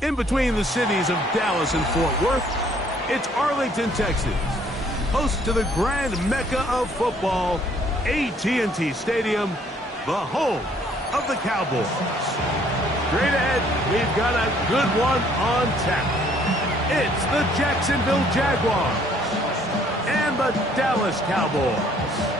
In between the cities of Dallas and Fort Worth, it's Arlington, Texas, host to the grand mecca of football, AT&T Stadium, the home of the Cowboys. Straight ahead, we've got a good one on tap. It's the Jacksonville Jaguars and the Dallas Cowboys.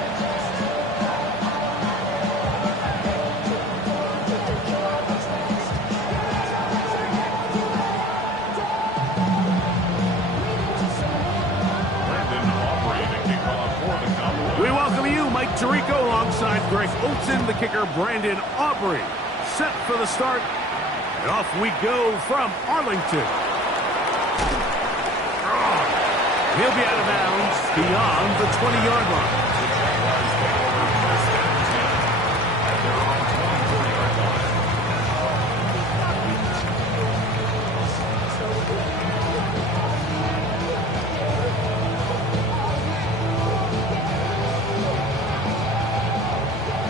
We welcome you, Mike Tirico, alongside Greg Olson, the kicker, Brandon Aubrey. Set for the start, and off we go from Arlington. He'll be out of bounds beyond the 20-yard line.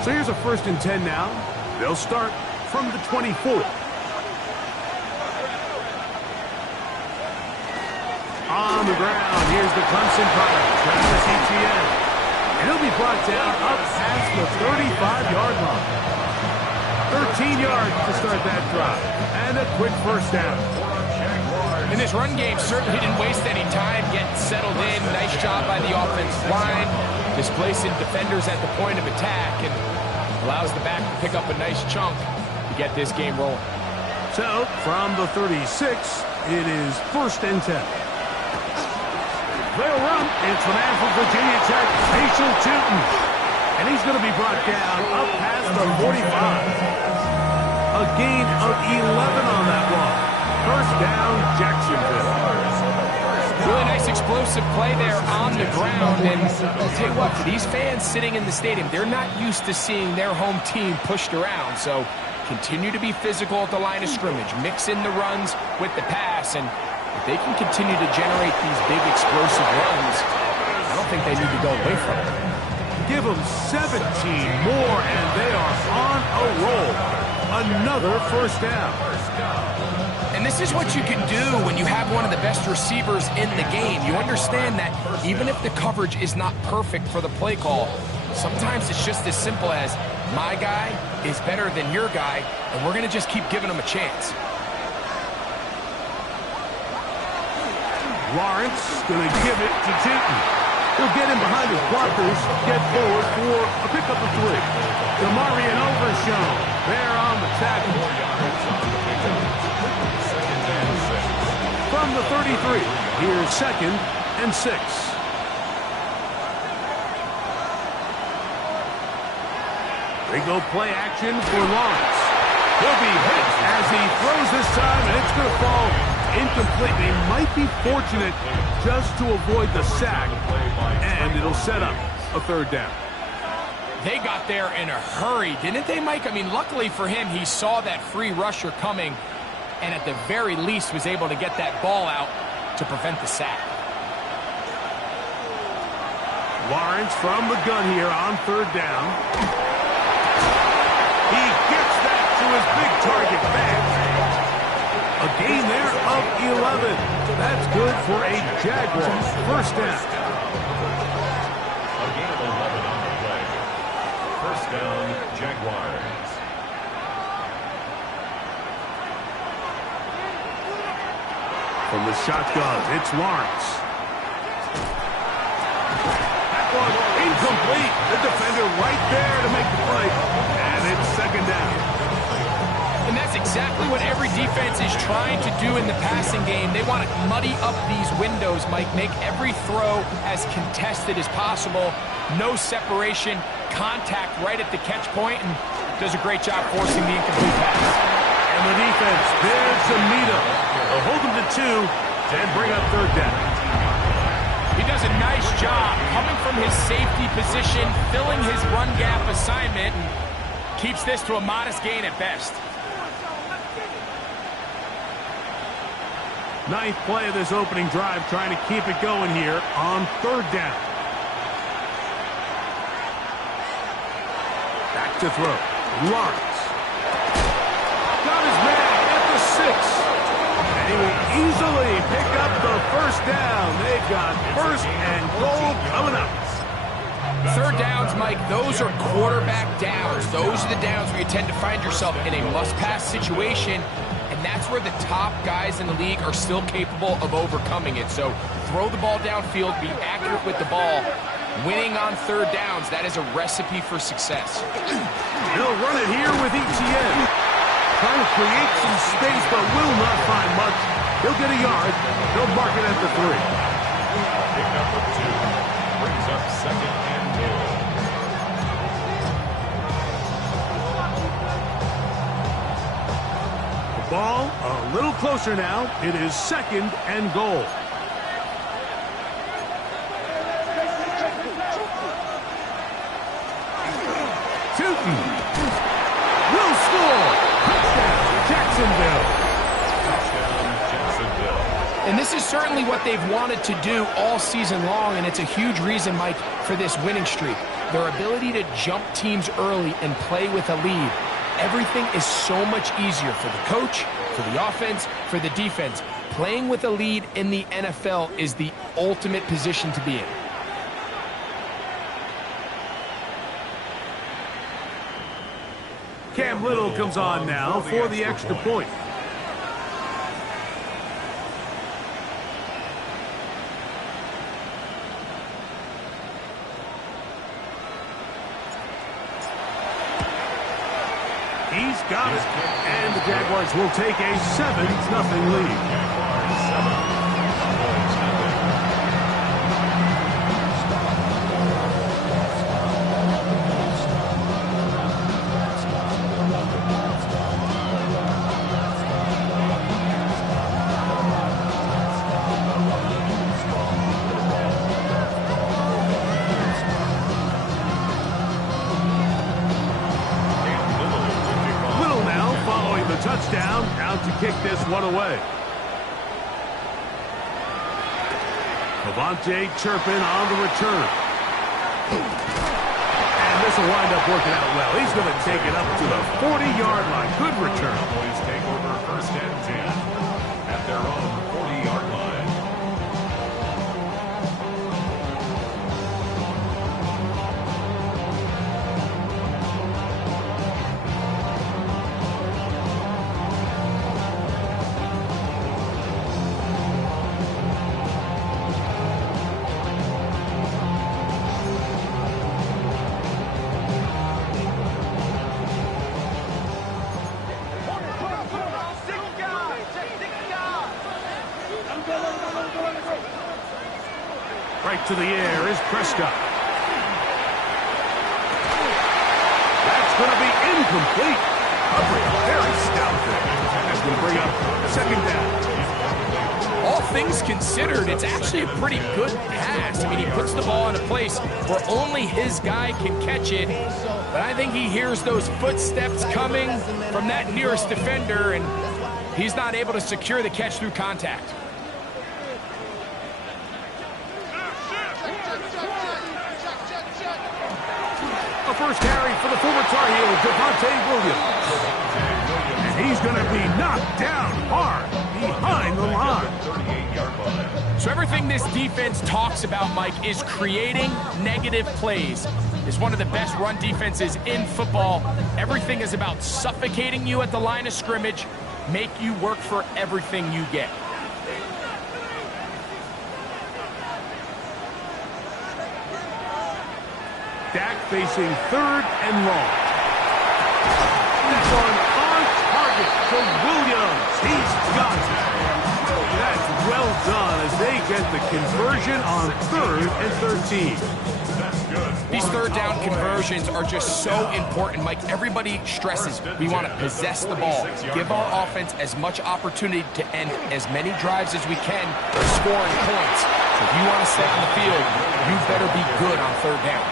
So here's a 1st and 10 now. They'll start from the 24. On the ground, here's the Clemson product, Travis Etienne. And he'll be brought down up past the 35-yard line. 13 yards to start that drive. And a quick 1st down. And this run game certainly didn't waste any time getting settled in. Nice job by the offensive line, displacing defenders at the point of attack, and allows the back to pick up a nice chunk to get this game rolling. So, from the 36, it is 1st and 10. They'll run. It's the man from Virginia Tech, Facial Tootin. And he's going to be brought down up past the 45. A gain of 11 on that one. 1st down, Jacksonville. Really nice explosive play there on the ground. And I'll tell you what, for these fans sitting in the stadium, they're not used to seeing their home team pushed around. So continue to be physical at the line of scrimmage. Mix in the runs with the pass. And if they can continue to generate these big explosive runs, I don't think they need to go away from it. Give them 17 more, and they are on a roll. Another 1st down. And this is what you can do when you have one of the best receivers in the game. You understand that even if the coverage is not perfect for the play call, sometimes it's just as simple as my guy is better than your guy, and we're going to just keep giving him a chance. Lawrence going to give it to Tootin. He'll get in behind his blockers, get forward for a pickup of 3. Demarion Overshown there on the tackle. From the 33, here's 2nd and 6. They go play action for Lawrence. He'll be hit as he throws this time, and it's going to fall incomplete. They might be fortunate just to avoid the sack, and it'll set up a 3rd down. They got there in a hurry, didn't they, Mike? I mean, luckily for him, he saw that free rusher coming, and at the very least was able to get that ball out to prevent the sack. Lawrence from the gun here on 3rd down. He gets that to his big target back. A gain there of 11. That's good for a Jaguars 1st down. A gain of 11 on the play. 1st down, Jaguars. From the shotgun, it's Lawrence. That one incomplete. The defender right there to make the play. And it's 2nd down. And that's exactly what every defense is trying to do in the passing game. They want to muddy up these windows, Mike. Make every throw as contested as possible. No separation, contact right at the catch point, and does a great job forcing the incomplete pass. And the defense there to meet him. They'll hold him to 2 and bring up 3rd down. He does a nice job coming from his safety position, filling his run gap assignment, and keeps this to a modest gain at best. 9th play of this opening drive, trying to keep it going here on 3rd down. Back to throw. Lawrence. Got his man at the 6. They will easily pick up the first down. They've got first and goal coming up. Third downs, Mike, those are quarterback downs. Those are the downs where you tend to find yourself in a must-pass situation, and that's where the top guys in the league are still capable of overcoming it. So throw the ball downfield, be accurate with the ball. Winning on third downs, that is a recipe for success. They'll run it here with Etienne. Trying to create some space, but will not find much. He'll get a yard. They'll mark it at the 3. Pick number 2 brings up second and goal. The ball a little closer now. It is second and goal. Tootin will score. Touchdown, Jacksonville. Touchdown, Jacksonville. And this is certainly what they've wanted to do all season long, and it's a huge reason, Mike, for this winning streak. Their ability to jump teams early and play with a lead. Everything is so much easier for the coach, for the offense, for the defense. Playing with a lead in the NFL is the ultimate position to be in. Cam Little comes on now for the extra point. He's got it. And the Jaguars will take a 7-0 lead. Touchdown, out to kick this one away. Avante chirping on the return. And this will wind up working out well. He's going to take it up to the 40-yard line. Good return. Cowboys take over first and 10 at their own 40-yard line. Right to the air is Prescott. That's going to be incomplete. Coverage very stout there. That's going to bring up second down. All things considered, it's actually a pretty good pass. I mean, he puts the ball in a place where only his guy can catch it. But I think he hears those footsteps coming from that nearest defender, and he's not able to secure the catch through contact. A first carry for the former Tar Heel, Javonte Williams. And he's going to be knocked down hard behind the line. 38-yard line. So everything this defense talks about, Mike, is creating negative plays. It's one of the best run defenses in football. Everything is about suffocating you at the line of scrimmage, make you work for everything you get. Dak facing third and long. This one on target to Williams. He's got it. That's well done as they get the conversion on 3rd and 13. That's good. These third down conversions are just so important, Mike. Everybody stresses we want to possess the ball, give our offense as much opportunity to end as many drives as we can, scoring points. So if you want to stay on the field, you better be good on third down.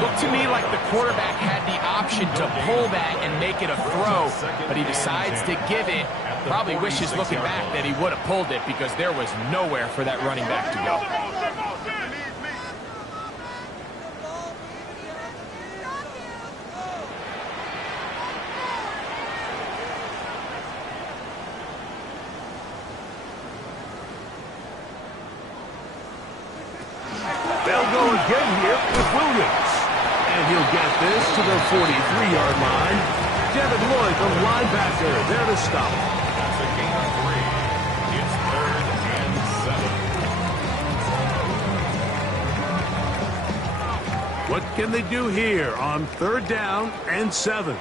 Looked to me like the quarterback had the option to pull that and make it a throw, but he decides to give it. Probably wishes looking back that he would have pulled it because there was nowhere for that running back to go. They'll go again here with Williams. And he'll get this to the 43-yard line. Devin Lloyd, the linebacker, there to stop. That's a gain of 3. It's 3rd and 7. What can they do here on 3rd down and 7?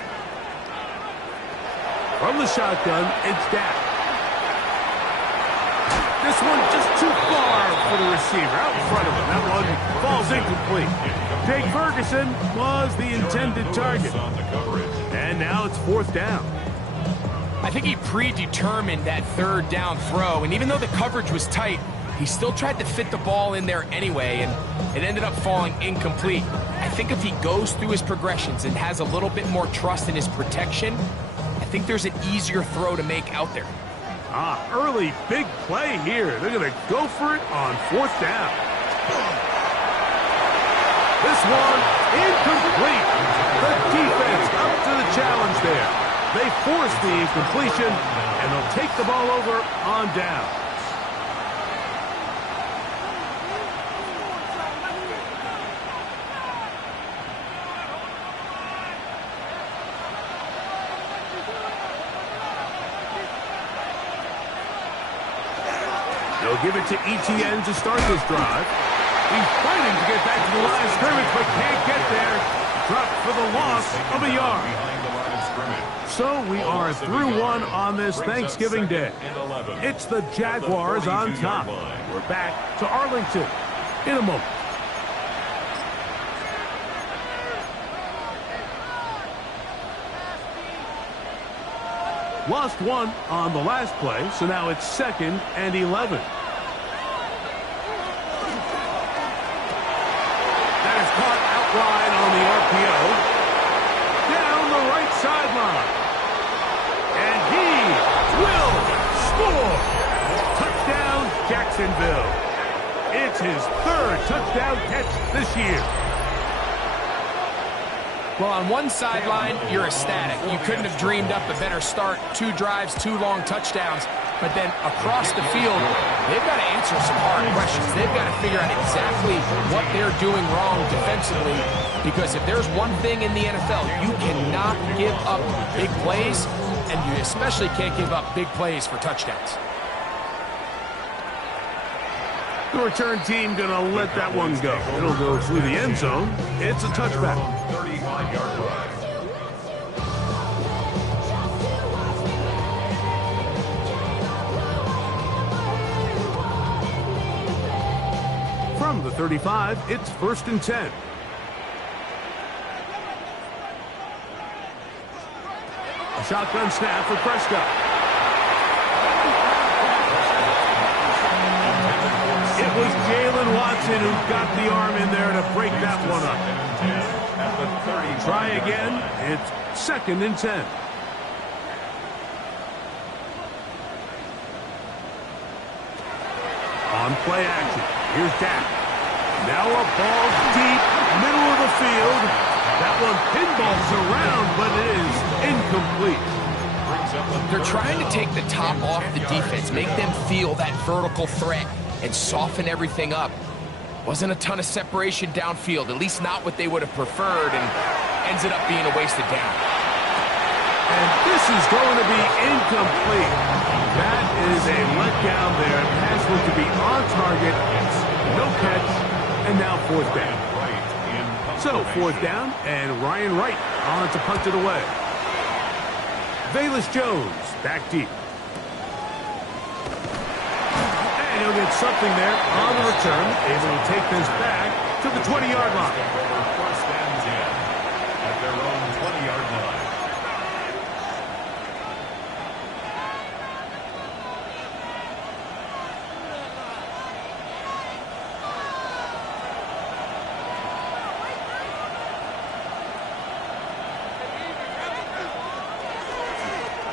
From the shotgun, it's Dak. This one just too far for the receiver, out in front of him. That one falls incomplete. Jake Ferguson was the intended target. And now it's 4th down. I think he predetermined that 3rd down throw, and even though the coverage was tight, he still tried to fit the ball in there anyway, and it ended up falling incomplete. I think if he goes through his progressions and has a little bit more trust in his protection, I think there's an easier throw to make out there. Early big play here. They're going to go for it on 4th down. This one incomplete. The defense up to the challenge there. They force the incompletion, and they'll take the ball over on down. They'll give it to ETN to start this drive. He's fighting to get back to the line of scrimmage, but can't get there. Dropped for the loss of a yard. So we are through one on this Thanksgiving Day. It's the Jaguars on top. We're back to Arlington in a moment. Lost one on the last play, so now it's 2nd and 11. That is caught out wide on the RPO. Down the right sideline. And he will score. Touchdown, Jacksonville. It's his 3rd touchdown catch this year. Well, on one sideline, you're ecstatic. You couldn't have dreamed up a better start. 2 drives, 2 long touchdowns. But then across the field, they've got to answer some hard questions. They've got to figure out exactly what they're doing wrong defensively. Because if there's one thing in the NFL, you cannot give up big plays, and you especially can't give up big plays for touchdowns. The return team going to let that one go. It'll go through the end zone. It's a touchback. 35-yard drive. From the 35, it's 1st and 10. A shotgun snap for Prescott. It was Jalen Watson who got the arm in there to break that one up. Try again. It's 2nd and 10. On play action. Here's Dak. Now a ball deep, middle of the field. That one pinballs around, but it is incomplete. They're trying to take the top off the defense, make them feel that vertical threat, and soften everything up. Wasn't a ton of separation downfield, at least not what they would have preferred, and ended up being a wasted down. And this is going to be incomplete. That is a letdown there. Pass was to be on target. No catch, and now 4th down. So 4th down, and Ryan Wright on to punt it away. Velus Jones back deep. And he'll get something there on the return. Able to take this back to the 20-yard line. 1st and 10 at their own 20-yard line.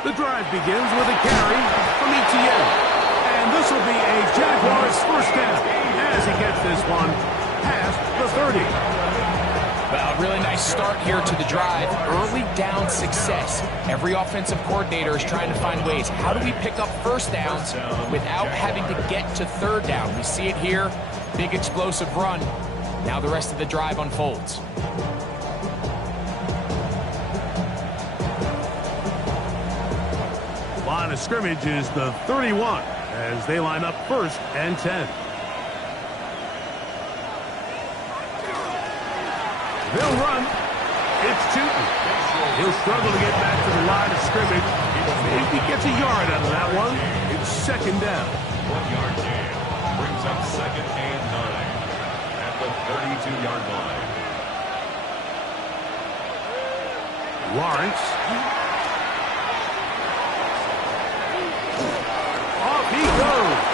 The drive begins with a carry from ETN. And this will be a Jaguars 1st down as he gets this one past the 30. Well, really nice start here to the drive. Early down success. Every offensive coordinator is trying to find ways. How do we pick up 1st downs without having to get to 3rd down? We see it here. Big explosive run. Now the rest of the drive unfolds. Line of scrimmage is the 31 as they line up 1st and 10. They'll run. It's Tootin. He'll struggle to get back to the line of scrimmage. If he gets a yard out of that one, it's 2nd down. 1-yard gain brings up 2nd and 9 at the 32-yard line. Lawrence. Off he goes.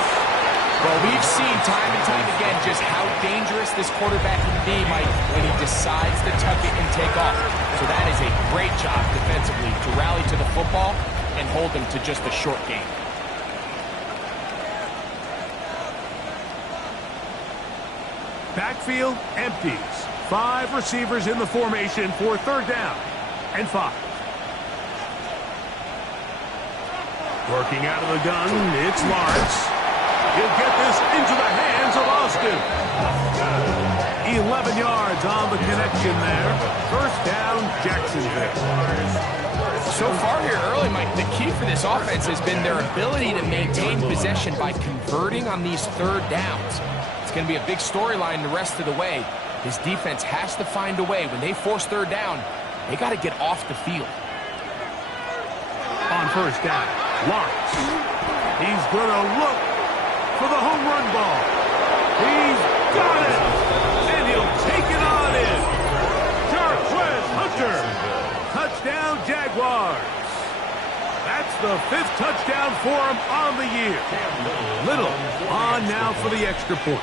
Well, we've seen time and time again just how dangerous this quarterback can be, Mike, when he decides to tuck it and take off. So that is a great job defensively to rally to the football and hold them to just a short gain. Backfield empties. 5 receivers in the formation for 3rd down and 5. Working out of the gun, it's Lawrence. He'll get this into the hands of Austin. 11 yards on the connection there. 1st down, Jacksonville. So far here early, Mike, the key for this offense has been their ability to maintain possession by converting on these 3rd downs. It's going to be a big storyline the rest of the way. His defense has to find a way. When they force 3rd down, they got to get off the field. On 1st down, Lawrence. He's going to look for the home run ball. He's got it. And he'll take it on in. Jarquez Hunter. Touchdown, Jaguars. That's the 5th touchdown for him on the year. Little on now for the extra point.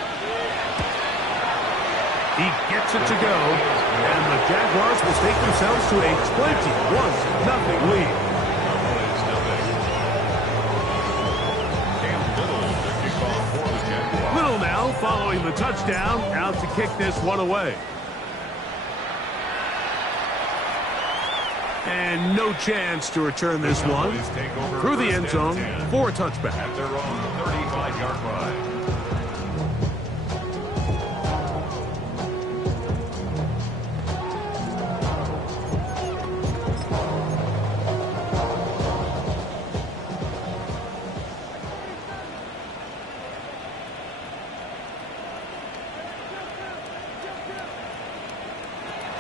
He gets it to go, and the Jaguars will take themselves to a 21-0 lead. Little now following the touchdown, out to kick this one away. And no chance to return this one through the end zone for a touchback. At their own 35-yard line.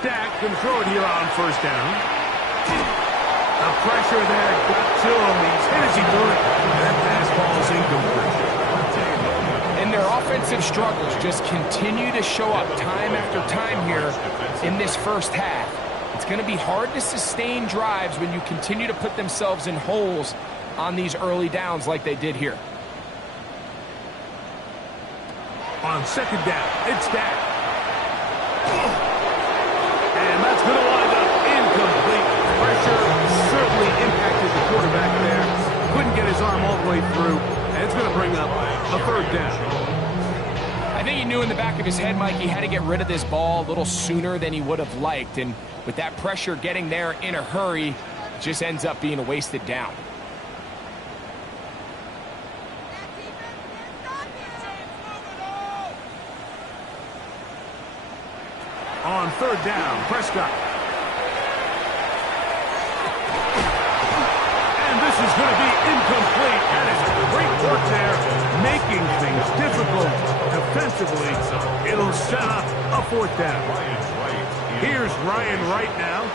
Dak can throw it here on 1st down. The pressure there got to him. He's hit as he threw it. That fastball's incomplete. And their offensive struggles just continue to show up time after time here in this 1st half. It's going to be hard to sustain drives when you continue to put themselves in holes on these early downs like they did here. On 2nd down, it's Dak. And that's going to wind up incomplete. Pressure certainly impacted the quarterback there. Couldn't get his arm all the way through. And it's going to bring up a 3rd down. I think he knew in the back of his head, Mike, he had to get rid of this ball a little sooner than he would have liked. And with that pressure getting there in a hurry, it just ends up being a wasted down. On 3rd down, Prescott. And this is going to be incomplete. That is great work there, making things difficult defensively. It'll set up a 4th down. Here's Ryan Wright now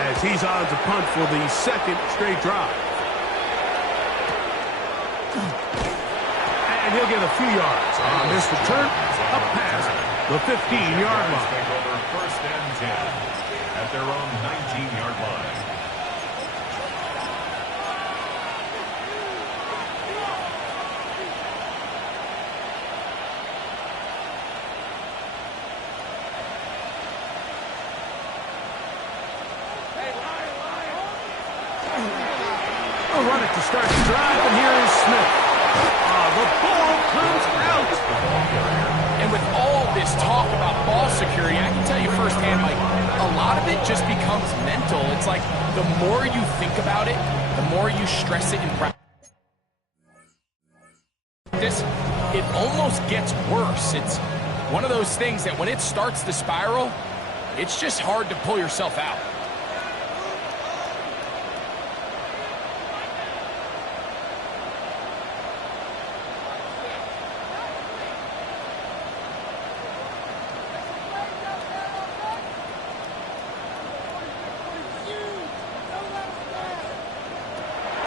as he's on to punt for the 2nd straight drive. And he'll get a few yards on this return, up past the 15-yard line. 1st and 10 at their own 19-yard line. They'll run it to start the drive, and here is Smith. The ball comes out. And with all this talk about ball security, I can tell you firsthand, Mike, a lot of it just becomes mental. It's like the more you think about it, the more you stress it in practice. It almost gets worse. It's One of those things that when it starts to spiral, it's just hard to pull yourself out.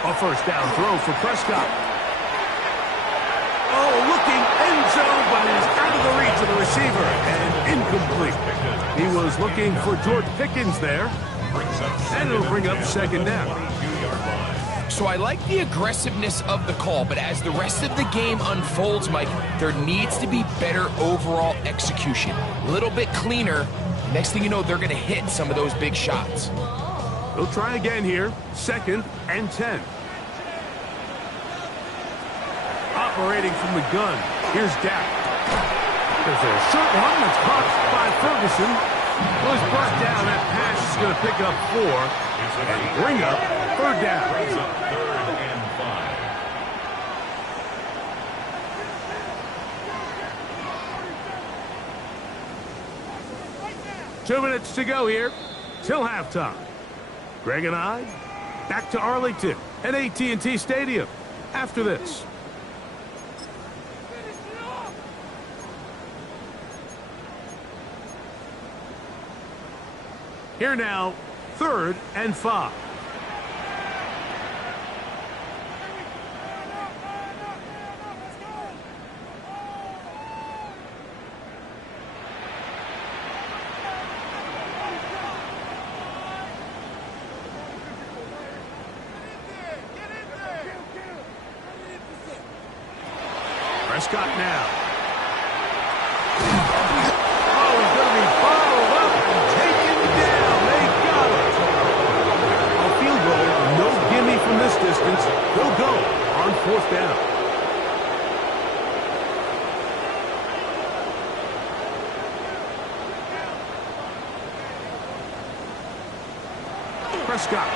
A first down throw for Prescott. Oh, looking end zone, but it is out of the reach of the receiver and incomplete. He was looking for George Pickens there, and it'll bring up second down. So I like the aggressiveness of the call, but as the rest of the game unfolds, Mike, there needs to be better overall execution. A little bit cleaner. Next thing you know, they're going to hit some of those big shots. They'll try again here, 2nd and 10. Operating from the gun, here's Dak. There's a short one that's caught by Ferguson. Was brought down. That pass is going to pick up 4 and bring up 3rd down. 3rd and 5. 2 minutes to go here till halftime. Greg and I back to Arlington at AT&T Stadium after this. Here now, 3rd and 5. Prescott now. Oh, he's going to be bottled up and taken down. They got it. A field goal, no gimme from this distance. They'll go on 4th down. Prescott.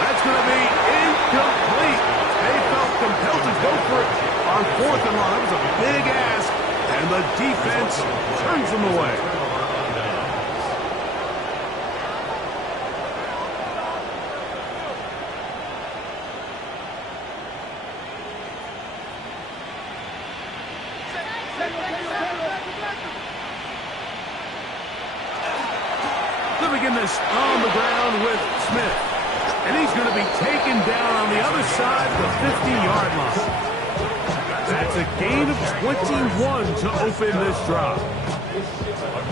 That's going to be incomplete. They felt compelled to go for it on 4th and long. It was a big ask, and the defense turns them away. To begin this on the ground with Smith. And he's going to be taken down on the other side of the 50-yard line. That's a gain of 21 to open this drive.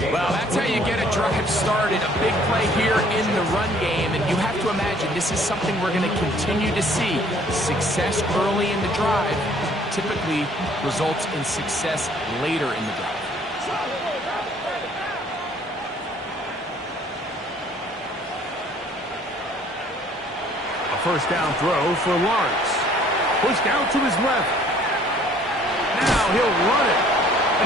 Well, that's how you get a drive started. A big play here in the run game. And you have to imagine this is something we're going to continue to see. Success early in the drive typically results in success later in the drive. First down throw for Lawrence. Pushed out to his left. Now he'll run it.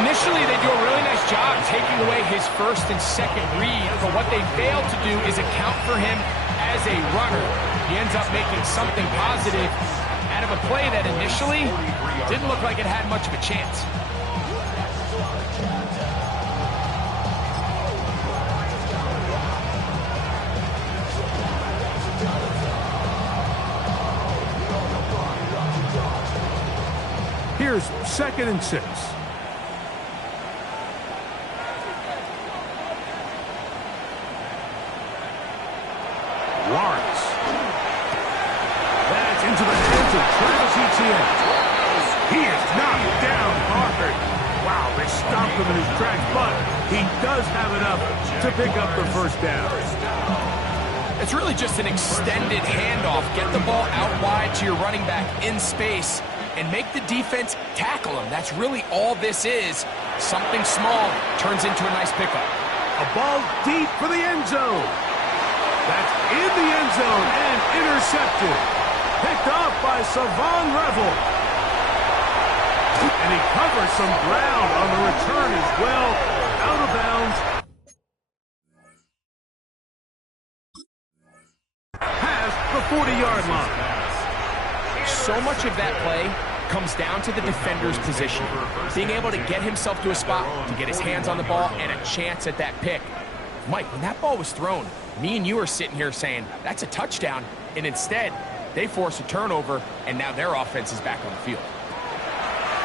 Initially, they do a really nice job taking away his 1st and 2nd read, but what they fail to do is account for him as a runner. He ends up making something positive out of a play that initially didn't look like it had much of a chance. Here's 2nd and 6. Lawrence. That's into the hands of Travis Etienne. He is knocked down hard. Wow, they stopped him in his tracks, but he does have enough to pick up the 1st down. It's really just an extended handoff. Get the ball out wide to your running back in space and make the defense tackle him. That's really all this is. Something small turns into a nice pickup. A ball deep for the end zone. That's in the end zone and intercepted. Picked off by Savon Revel. And he covers some ground on the return as well. Out of bounds. Past the 40-yard line. So much of that play comes down to the defender's position, being able to get himself to a spot, to get his hands on the ball, and a chance at that pick. Mike, when that ball was thrown, me and you are sitting here saying, that's a touchdown, and instead, they force a turnover, and now their offense is back on the field.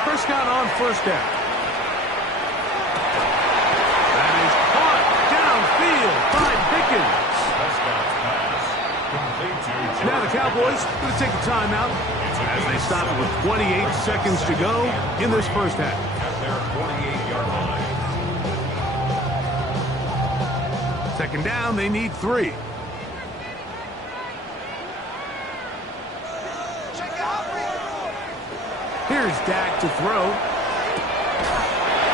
Prescott on first down. That is caught downfield by Pickens. Now the Cowboys going to take a timeout as they stop it with 28 seconds to go in this first half. At their 48-yard line. Second down, they need 3. Here's Dak to throw.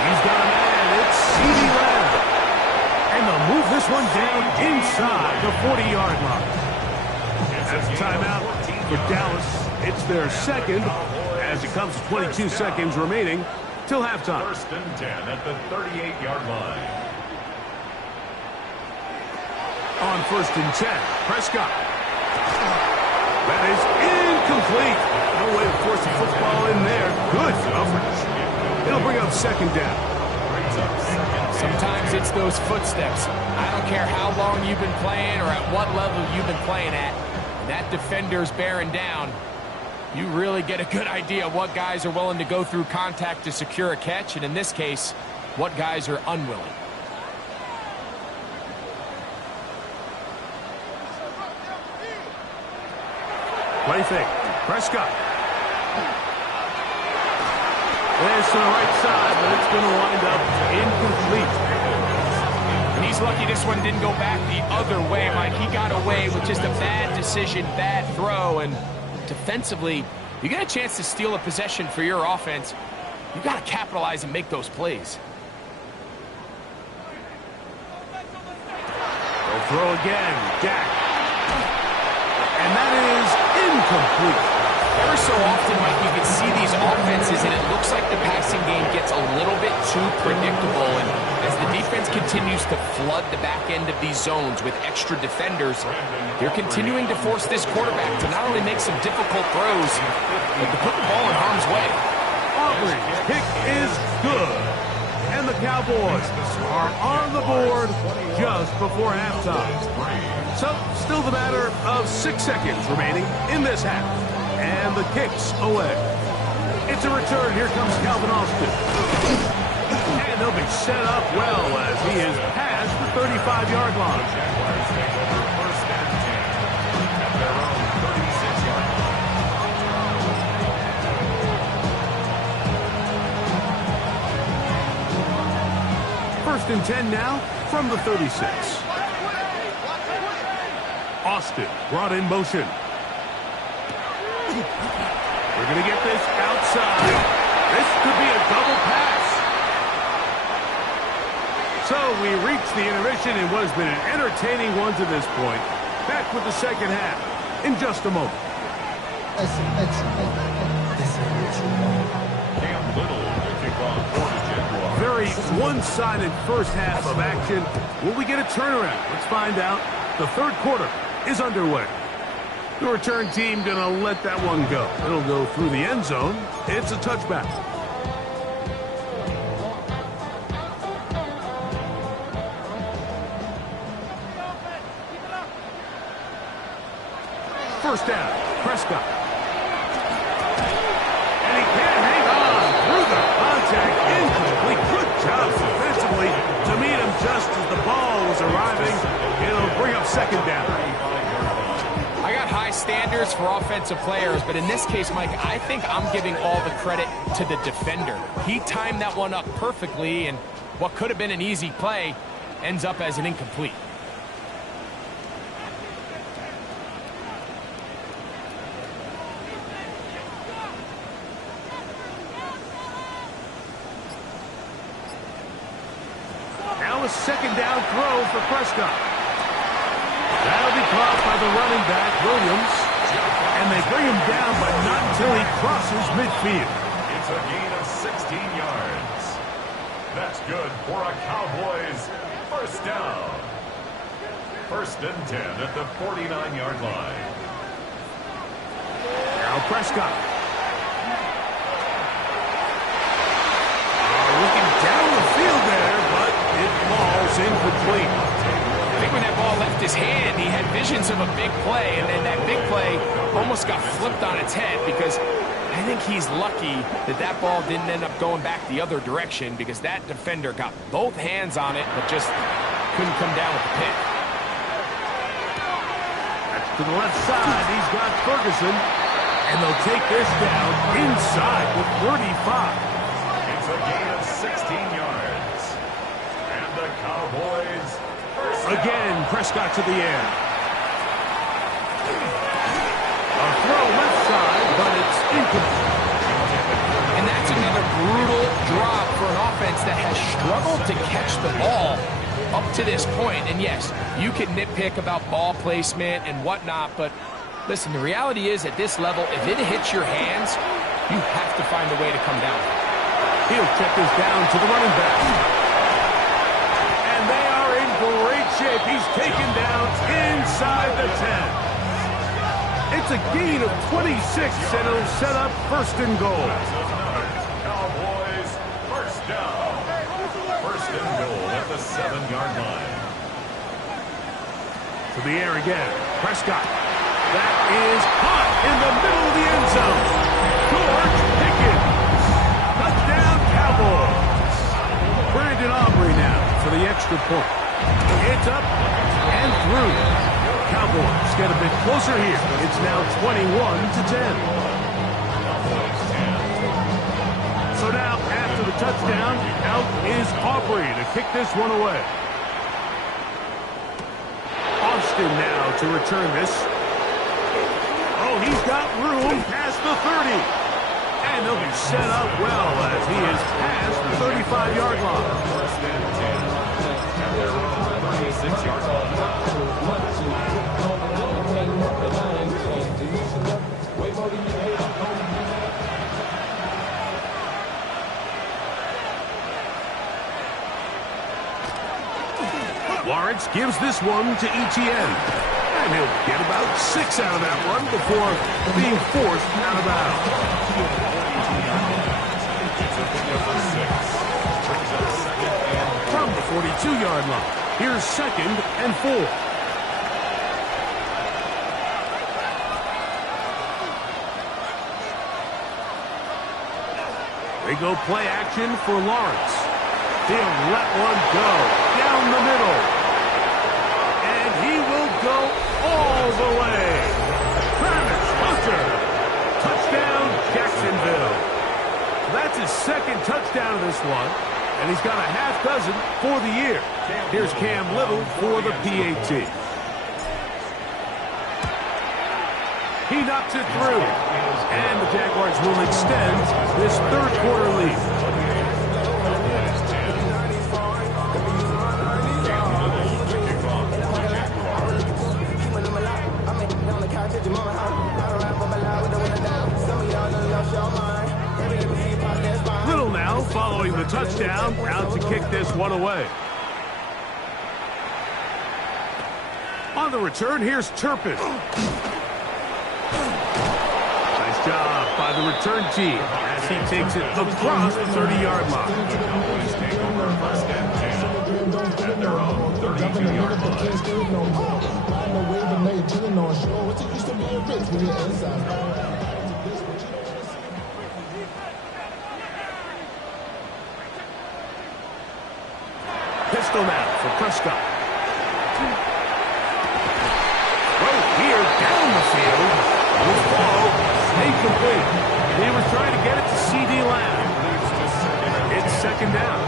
He's got a man. It's CeeDee Lamb. And they'll move this one down inside the 40-yard line. That's a timeout for Dallas. It's their second as it comes to 22 seconds remaining till halftime. First and 10 at the 38-yard line. On first and 10, Prescott. That is incomplete. No way to force the football in there. Good coverage. It'll bring up second down. Sometimes it's those footsteps. I don't care how long you've been playing or at what level you've been playing at. That defender's bearing down. You really get a good idea of what guys are willing to go through contact to secure a catch, and in this case, what guys are unwilling. Play fake. Prescott. There's to the right side, but it's going to wind up incomplete. And he's lucky this one didn't go back the other way, Mike. He got away with just a bad decision, bad throw, and defensively, you get a chance to steal a possession for your offense. You got to capitalize and make those plays. They'll throw again. Dak. And that is incomplete. Ever so often, Mike, you can see these offenses, and it looks like the passing game gets a little bit too predictable. And as the defense continues to flood the back end of these zones with extra defenders, they're continuing to force this quarterback to not only make some difficult throws, but to put the ball in harm's way. Aubrey's kick is good. And the Cowboys are on the board just before halftime. So, still the matter of 6 seconds remaining in this half. And the kick's away. It's a return. Here comes Calvin Austin. And they'll be set up well as he is past the 35-yard line. First and 10 at their own 36-yard line. First and 10 now from the 36. Austin brought in motion. We're going to get this outside. This could be a double pass. So we reach the intermission in what has been an entertaining one to this point. Back with the second half in just a moment. Cam Little to kick off for the Jaguars. Very one-sided first half of action. Will we get a turnaround? Let's find out. The third quarter is underway. The return team going to let that one go. It'll go through the end zone. It's a touchback. First down, Prescott. And he can't hang on through the contact. Incomplete. Good job defensively to meet him just as the ball was arriving. It'll bring up second down. I got high standards for offensive players, but in this case, Mike, I think I'm giving all the credit to the defender. He timed that one up perfectly, and what could have been an easy play ends up as an incomplete. Now a second down throw for Prescott. That'll be caught by the running back, Williams. And they bring him down, but not until he crosses midfield. It's a gain of 16 yards. That's good for a Cowboys first down. First and 10 at the 49-yard line. Now Prescott. is incomplete. I think when that ball left his hand, he had visions of a big play, and then that big play almost got flipped on its head because I think he's lucky that that ball didn't end up going back the other direction because that defender got both hands on it but just couldn't come down with the pick. That's to the left side. He's got Ferguson, and they'll take this down inside the 35. It's a gain of 16 yards. And the Cowboys first down. Again, Prescott to the air. A throw left side, but it's incomplete. And that's another brutal drop for an offense that has struggled to catch the ball up to this point. And yes, you can nitpick about ball placement and whatnot, but listen, the reality is at this level, if it hits your hands, you have to find a way to come down. He'll check this down to the running back. And they are in great shape. He's taken down inside the 10. It's a gain of 26, and it'll set up first and goal. Cowboys first down. First and goal at the 7-yard line. To the air again. Prescott. That is hot in the middle of the end zone. George Pickens. Touchdown, Cowboys. Brandon Aubrey now for the extra point. It's up and through. Cowboys get a bit closer here. It's now 21-10. So now, after the touchdown, out is Aubrey to kick this one away. Austin now to return this. Oh, he's got room past the 30. And he'll be set up well as he is past the 35-yard line. First and 10. And they're on the 36-yard line. Lawrence gives this one to Etienne. And he'll get about 6 out of that one before being forced out of bounds. From the 42-yard line, here's 2nd and 4. They go play action for Lawrence. He'll let one go down the middle. And he will go all the way. Travis Hunter. Touchdown, Jacksonville. That's his 2nd touchdown of this one. And he's got a half dozen for the year. Here's Cam Little for the PAT. He knocks it through. And the Jaguars will extend this 3rd quarter lead. Little now following the touchdown, out to kick this one away. On the return, here's Turpin. Nice job by the return team as he takes it across the 30-yard line. The Cowboys take over first and 10 at their own 32-yard line. Pistol now for Prescott. Right here down the field. With ball incomplete. He was trying to get it to C.D. Lamb. It's 2nd down.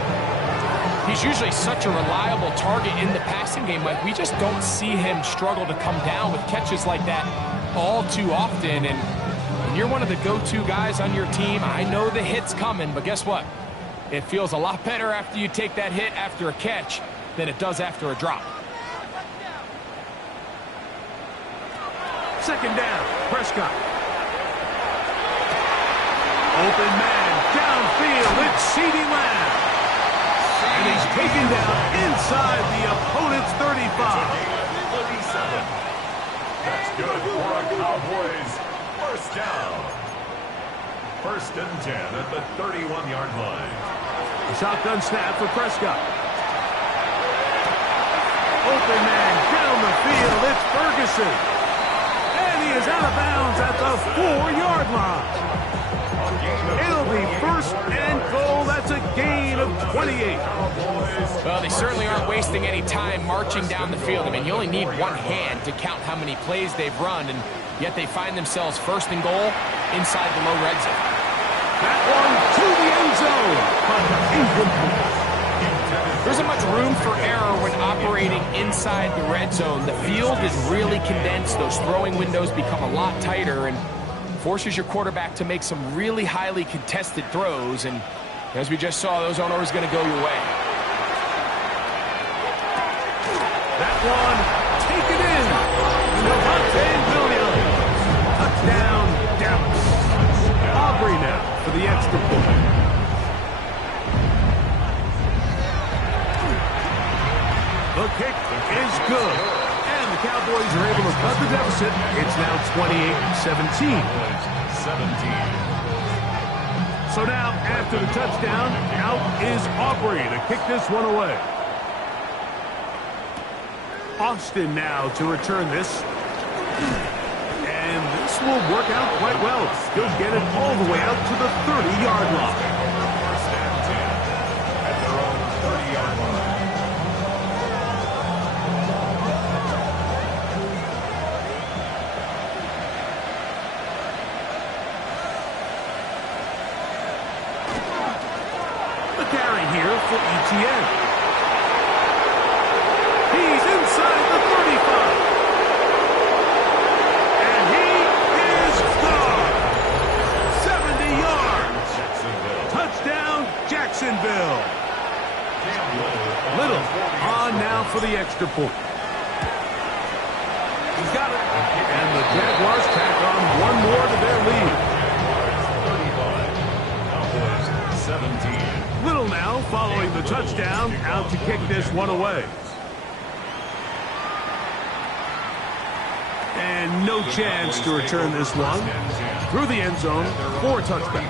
He's usually such a reliable target in the passing game. Like, we just don't see him struggle to come down with catches like that all too often. And when you're one of the go-to guys on your team, I know the hit's coming, but guess what? It feels a lot better after you take that hit after a catch than it does after a drop. 2nd down, Prescott. Open man, downfield, it's C.D. Lamb. And he's taken down inside the opponent's 35. 37. That's good for a Cowboys first down. First and 10 at the 31-yard line. A shotgun snap for Prescott. open man down the field. It's Ferguson. And he is out of bounds at the 4-yard line. It'll be first and goal. That's a gain of 28. Well, they certainly aren't wasting any time marching down the field. I mean, you only need one hand to count how many plays they've run, and yet they find themselves first and goal inside the low red zone. That one to the end zone, but incomplete. There isn't much room for error when operating inside the red zone. The field is really condensed. Those throwing windows become a lot tighter and forces your quarterback to make some really highly contested throws. And as we just saw, those aren't always going to go your way. That one, take it in. Devontae Williams. Touchdown, Dallas. Aubrey now for the extra point. The kick is good. And the Cowboys are able to cut the deficit. It's now 28-17. So now, after the touchdown, out is Aubrey to kick this one away. Austin now to return this. And this will work out quite well. He'll get it all the way out to the 30-yard line. First and 10 at their own 30-yard line. The carry here for ETN. He's inside the 35. And he is gone. 70 yards. Touchdown, Jacksonville. Little on now for the extra point. He's got it. And the Jaguars tack on one more to their lead. 17. Little now following the touchdown, out to kick this one away. And no chance to return this one. Through the end zone for a touchback.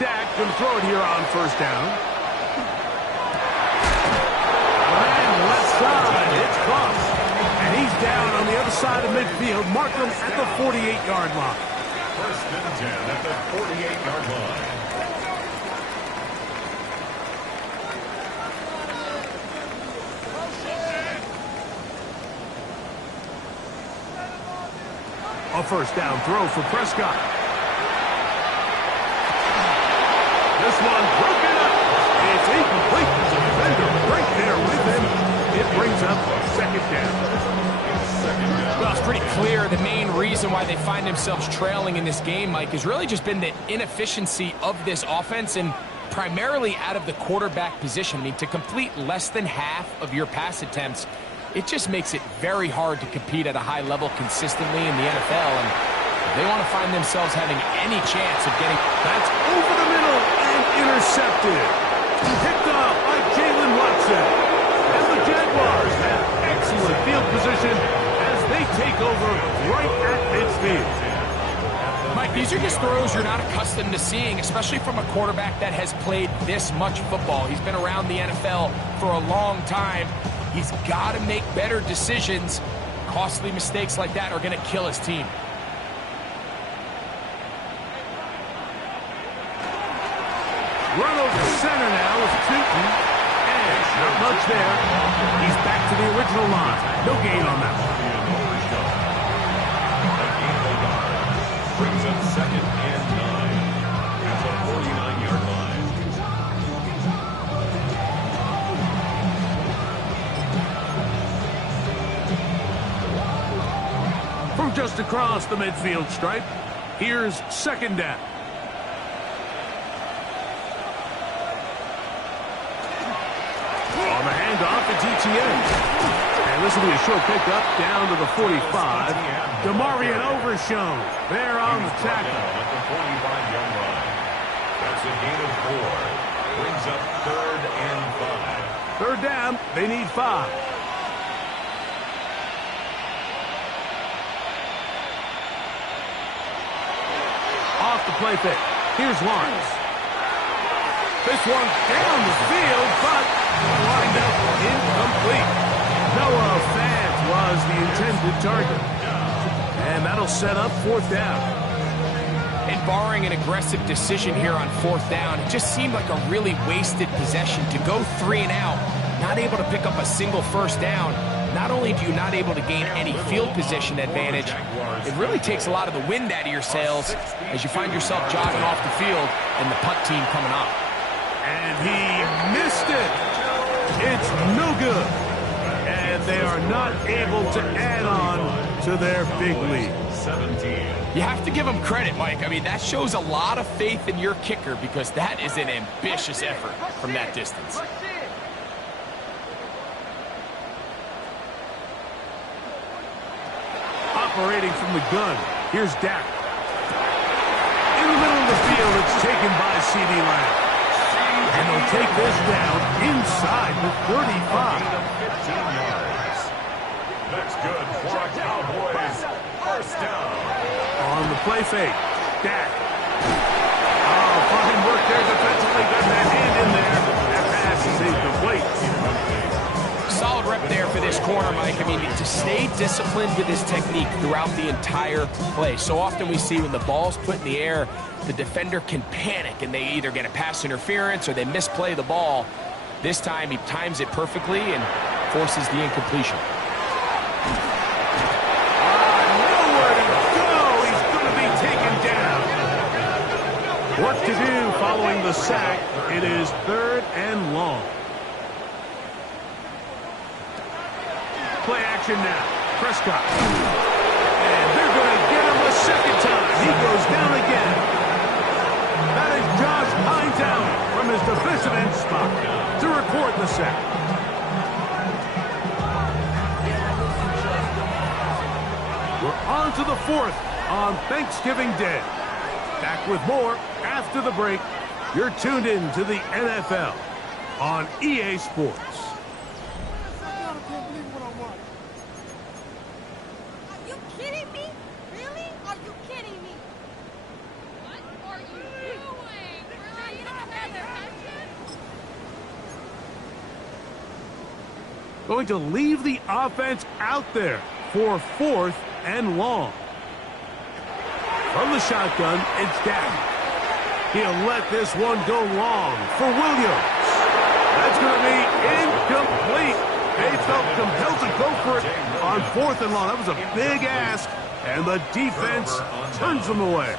Dak can throw it here on first down. And left side, it's crossed. And he's down on the other side of midfield. Markham at the 48-yard line. First and 10 at the 48-yard line. A first down throw for Prescott. This one broken up. It's incomplete. There's a defender right there with him. It brings up second down. Well, it's pretty clear the main reason why they find themselves trailing in this game, Mike, has really just been the inefficiency of this offense and primarily out of the quarterback position. I mean, to complete less than half of your pass attempts, it just makes it very hard to compete at a high level consistently in the NFL. And they want to find themselves having any chance of getting... That's over the middle and intercepted. Picked up by Jalen Watson. And the Jaguars have excellent field position as they take over right at midfield. Mike, these are just throws you're not accustomed to seeing, especially from a quarterback that has played this much football. He's been around the NFL for a long time. He's got to make better decisions. Costly mistakes like that are going to kill his team. Run over center now with Tootin. And not much there. He's back to the original line. No gain on that one. Brings up second and 9 at the 49-yard line. From just across the midfield stripe, here's second down. On ETN. And this will be a short pickup down to the 45. DeMarvion Overshown there on the tackle. At the 45-yard line. That's a gain of 4. Brings up 3rd and 5. Third down, they need 5. Off the play fake. Here's Lawrence. This one down the field, but lined up incomplete. Noah Fant was the intended target. And that'll set up 4th down. And barring an aggressive decision here on 4th down, it just seemed like a really wasted possession to go 3 and out, not able to pick up a single 1st down. Not only do you not able to gain any field position advantage, it really takes a lot of the wind out of your sails as you find yourself jogging off the field and the punt team coming up. And he missed it. It's no good. And they are not able to add on to their big lead. 17. You have to give them credit, Mike. I mean, that shows a lot of faith in your kicker because that is an ambitious effort from that distance. Operating from the gun, here's Dak. In the middle of the field, it's taken by C.D. Lamb. And they'll take this down inside the 35. 15 yards. That's good for a Cowboys 1st down. On the play fake, Dak. Oh, fine work there defensively. Got that hand in there. That pass is incomplete. Solid rep there for this corner, Mike. I mean, to stay disciplined with his technique throughout the entire play. So often we see when the ball's put in the air, the defender can panic and they either get a pass interference or they misplay the ball. This time he times it perfectly and forces the incompletion. Nowhere to go. He's going to be taken down. Work to do following the sack. It is 3rd and long. Play action now. Prescott. And they're going to get him a second time. He goes down again. That is Josh Hightower from his defensive end spot to record the sack. We're on to the 4th on Thanksgiving Day. Back with more after the break. You're tuned in to the NFL on EA Sports. Going to leave the offense out there for 4th and long. From the shotgun, it's Dak. He'll let this one go long for Williams. That's going to be incomplete. They felt compelled to go for it on 4th and long. That was a big ask, and the defense turns them away.